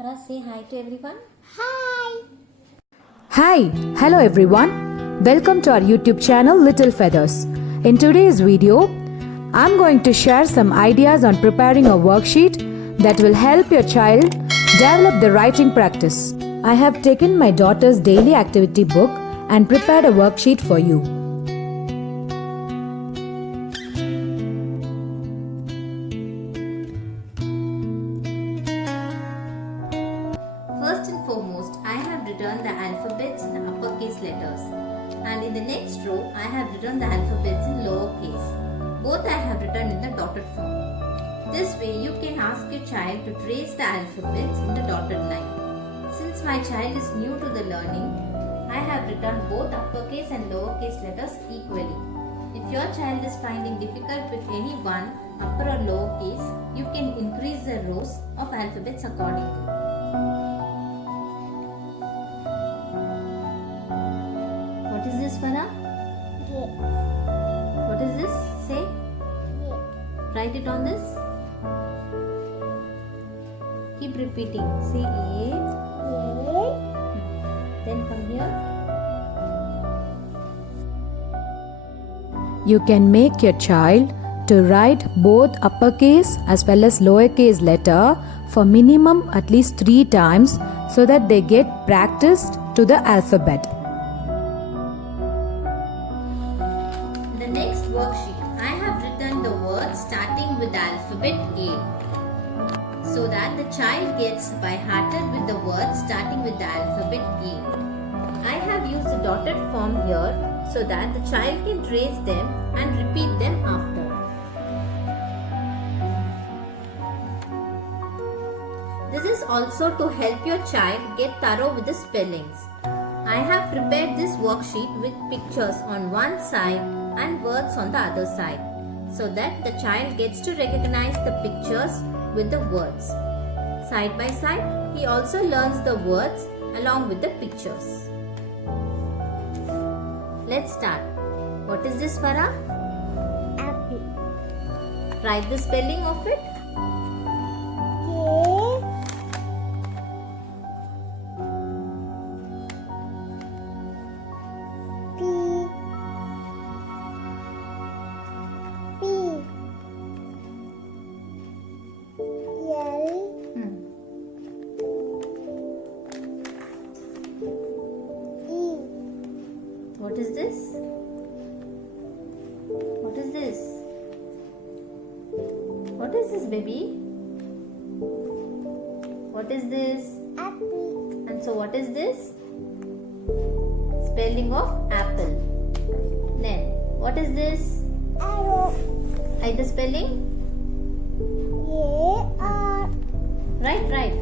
Farah, say hi to everyone. Hi. Hi, hello everyone. Welcome to our YouTube channel Little Feathers. In today's video, I'm going to share some ideas on preparing a worksheet that will help your child develop the writing practice. I have taken my daughter's daily activity book and prepared a worksheet for you. First and foremost, I have written the alphabets in uppercase letters, and in the next row, I have written the alphabets in lowercase. Both I have written in the dotted form. This way, you can ask your child to trace the alphabets in the dotted line. Since my child is new to the learning, I have written both uppercase and lowercase letters equally. If your child is finding difficult with any one, upper or lowercase, you can increase the rows of alphabets accordingly. What is this, Farah? What is this? Say. Write it on this. Keep repeating. Say A. Then come here. You can make your child to write both uppercase as well as lowercase letter for minimum at least 3 times so that they get practiced to the alphabet. In the next worksheet, I have written the words starting with the alphabet A, so that the child gets by hearted with the words starting with the alphabet A. I have used the dotted form here so that the child can trace them and repeat them after. This is also to help your child get thorough with the spellings. I have prepared this worksheet with pictures on one side and words on the other side, so that the child gets to recognize the pictures with the words. Side by side, he also learns the words along with the pictures. Let's start. What is this, Farah? Apple. Write the spelling of it. What is this? What is this? What is this, baby? What is this? Apple. And so what is this? Spelling of apple. Then what is this? Arrow. Write the spelling. A-R. Right.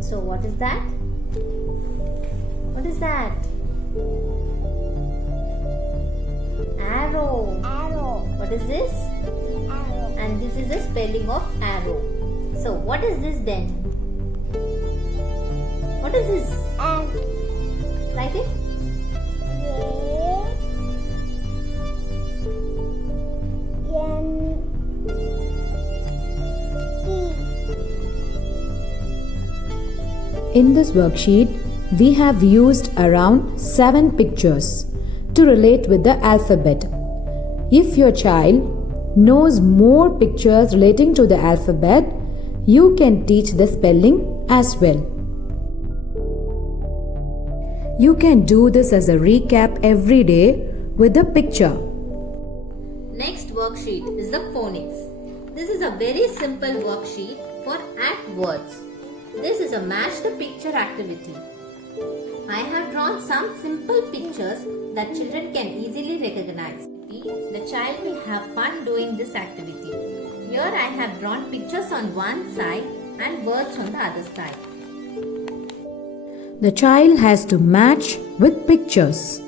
So what is that? What is that? Arrow. Arrow. What is this? Arrow. And this is the spelling of arrow. So what is this then? What is this? And Write it. In this worksheet, we have used around 7 pictures to relate with the alphabet. If your child knows more pictures relating to the alphabet, you can teach the spelling as well. You can do this as a recap every day with a picture. Next worksheet is the phonics. This is a very simple worksheet for add words. This is a match the picture activity. I have drawn some simple pictures that children can easily recognize. The child will have fun doing this activity. Here I have drawn pictures on one side and words on the other side. The child has to match with pictures.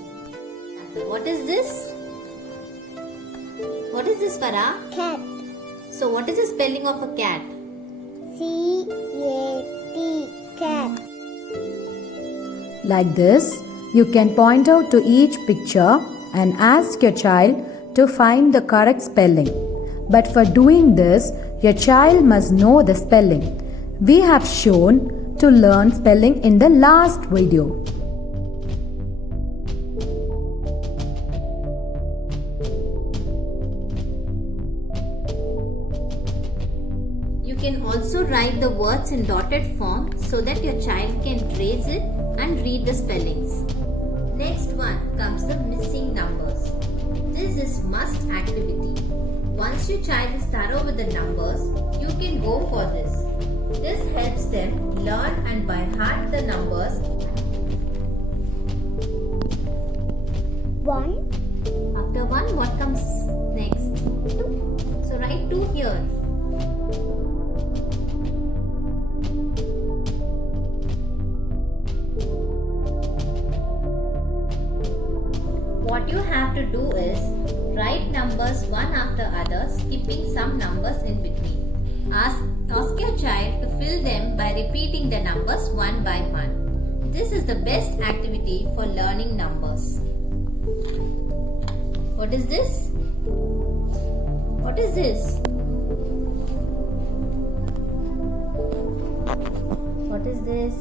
What is this? What is this, Farah? cat. So what is the spelling of a cat? C-A Like this, you can point out to each picture and ask your child to find the correct spelling. But for doing this, your child must know the spelling. We have shown to learn spelling in the last video. You can also write the words in dotted form so that your child can trace it and read the spellings. Next one comes the missing numbers. This is must activity. Once your child is thorough with the numbers, you can go for this. This helps them learn and by heart the numbers. 1, After 1, what comes next? 2. So write 2 here. What you have to do is write numbers one after other, skipping some numbers in between. Ask your child to fill them by repeating the numbers one by one. This is the best activity for learning numbers. What is this? What is this? What is this?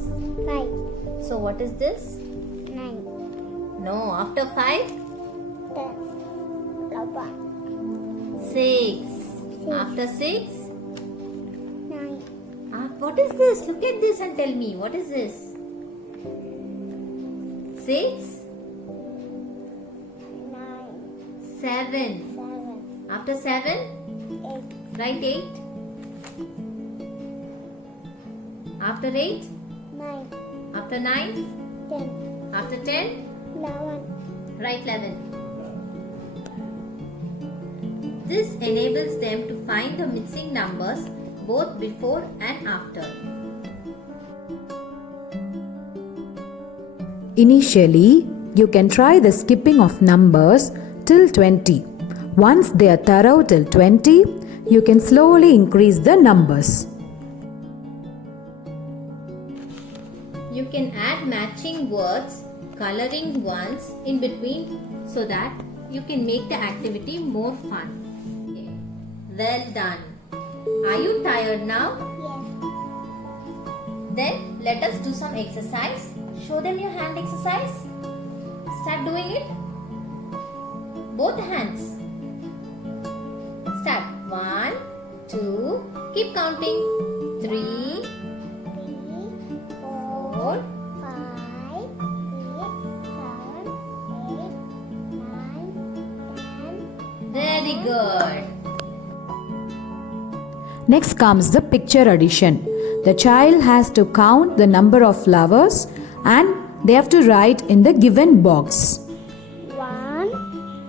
5, So what is this? 9, No, after 5? 10, 11, 6. After 6? 9, What is this? Look at this and tell me. What is this? 6? 9, 7. 7, After 7? 8, Write 8. After 8? 9, After 9? 10, After 10? 11, Write 11. This enables them to find the missing numbers both before and after. Initially, you can try the skipping of numbers till 20. Once they are thorough till 20, you can slowly increase the numbers. You can add matching words, coloring ones in between so that you can make the activity more fun. Okay. Well done. Are you tired now? yes, Then let us do some exercise. Show them your hand exercise. Start doing it. Both hands. Start. 1, 2. Keep counting. 3, 3, 4, 4. 5, 6, 7, 8, 9, 10. Very good. Next comes the picture addition. The child has to count the number of flowers and they have to write in the given box. 1,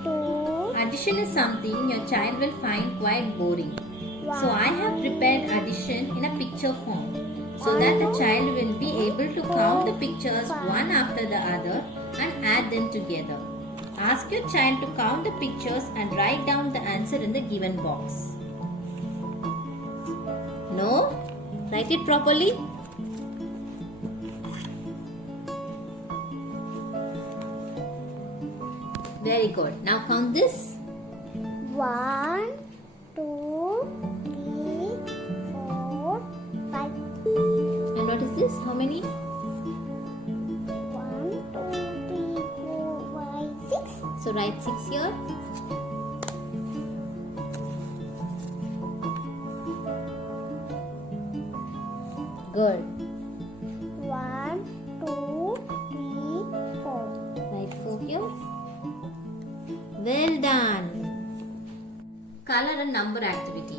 2, Addition is something your child will find quite boring. So I have prepared addition in a picture form so that the child will be able to count the pictures one after the other and add them together. Ask your child to count the pictures and write down the answer in the given box. No? Write it properly. Very good. Now count this. 1, 2, 3, 4, 5. And what is this? How many? 1, 2, 3, 4, 5, 6. So write 6 here. Good. 1, 2, 3, 4. Write 4 here. Well done. Color and number activity.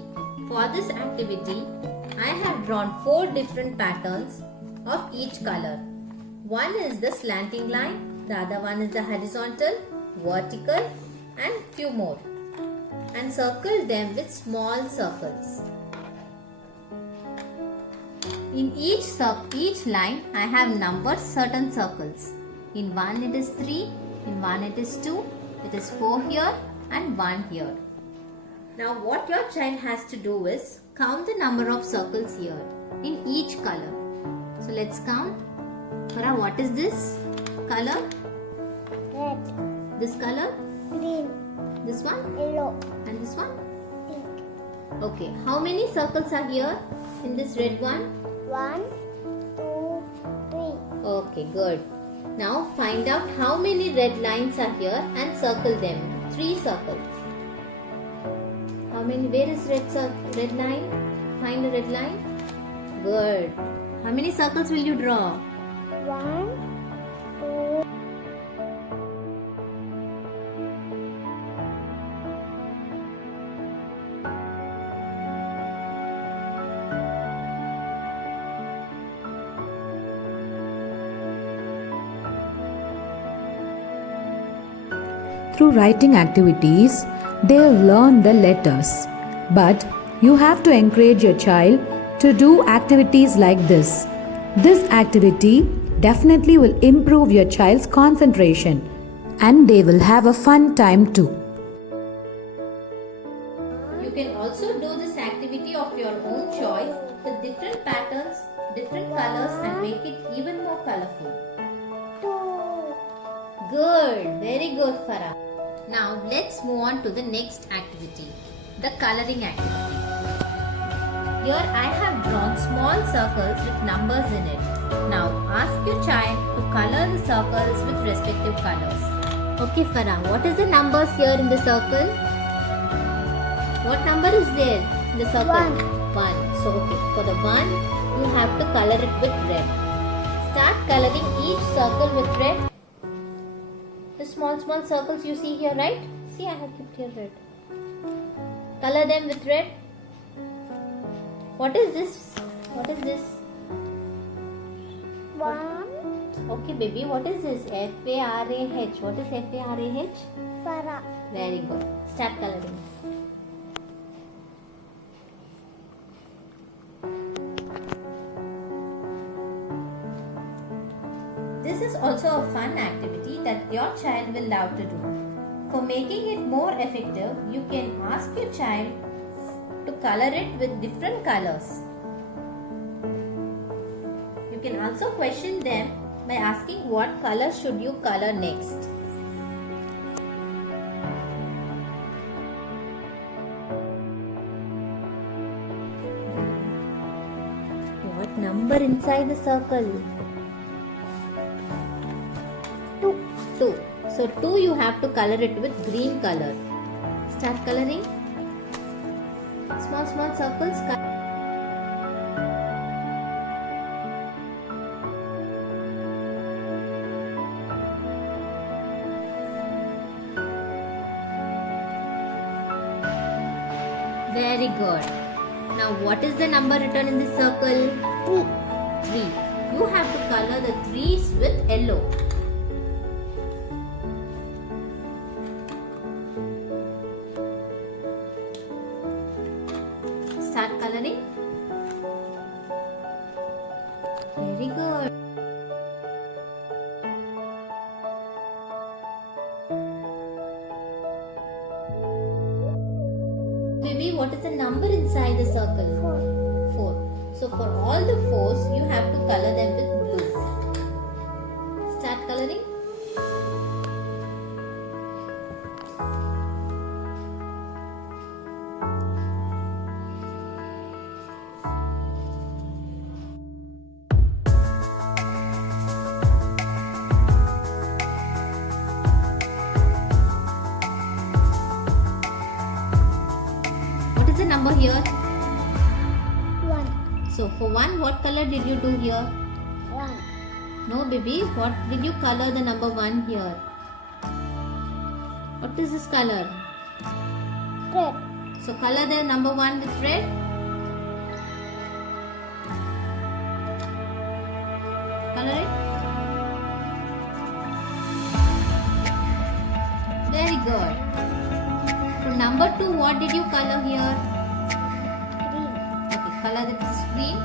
For this activity, I have drawn 4 different patterns of each color. One is the slanting line, the other one is the horizontal, vertical and few more. And circle them with small circles. In each line, I have numbered certain circles. In one it is 3, in one it is 2, it is 4 here and 1 here. Now what your child has to do is count the number of circles here in each color. So let's count. Farah, what is this? color? red, This color? green, This one? yellow, And this one? pink. Okay. How many circles are here in this red one? 1, 2, 3. Okay, good. Now find out how many red lines are here and circle them. 3 circles. How many? Where is red line? Find a red line. Good. How many circles will you draw? 1, 2, Through writing activities, they'll learn the letters. But you have to encourage your child to do activities like this. This activity definitely will improve your child's concentration and they will have a fun time too. You can also do this activity of your own choice with different patterns, different colors and make it even more colorful. 2. Good. Very good, Farah. Now let's move on to the next activity, the coloring activity. Here I have drawn small circles with numbers in it. Now ask your child to color the circles with respective colors. Okay, Farah, what is the numbers here in the circle? What number is there in the circle? 1. So okay, for the 1, you have to color it with red. Start coloring each circle with red. The small circles you see here, right? See, I have kept here red. Color them with red. What is this? What is this? 1, Okay, baby, what is this? F-A-R-A-H. What is F-A-R-A-H? Farah. Very good. Start coloring. This is also a fun activity that your child will love to do. For making it more effective, you can ask your child to color it with different colors. You can also question them by asking what color should you color next. What number inside the circle? 2. 2. So 2 you have to color it with green color. Start coloring. Small circles. Very good. Now what is the number written in this circle? 3. 3. You have to color the 3's with yellow. Start coloring. Very good. Baby, what is the number inside the circle? 4. 4. So for all the 4's, you have to color them with blue. Start coloring. What is the number here? 1. So for 1, what color did you do here? 1. No, baby. What did you color the number 1 here? What is this color? Red. So color the number 1 with red. Color it. Very good. For number 2, what did you color here? Green. Okay, color this green.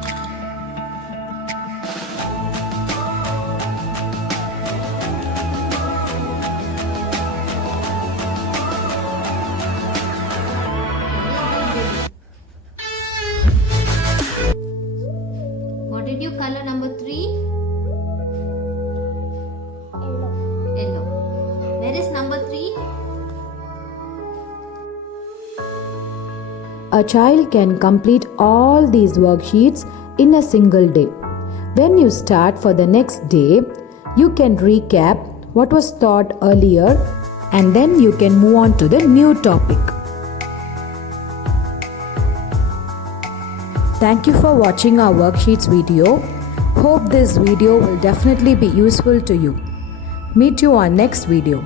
What did you color number 3? Yellow. a child can complete all these worksheets in a single day. When you start for the next day, you can recap what was taught earlier and then you can move on to the new topic. Thank you for watching our worksheets video. Hope this video will definitely be useful to you. Meet you on next video.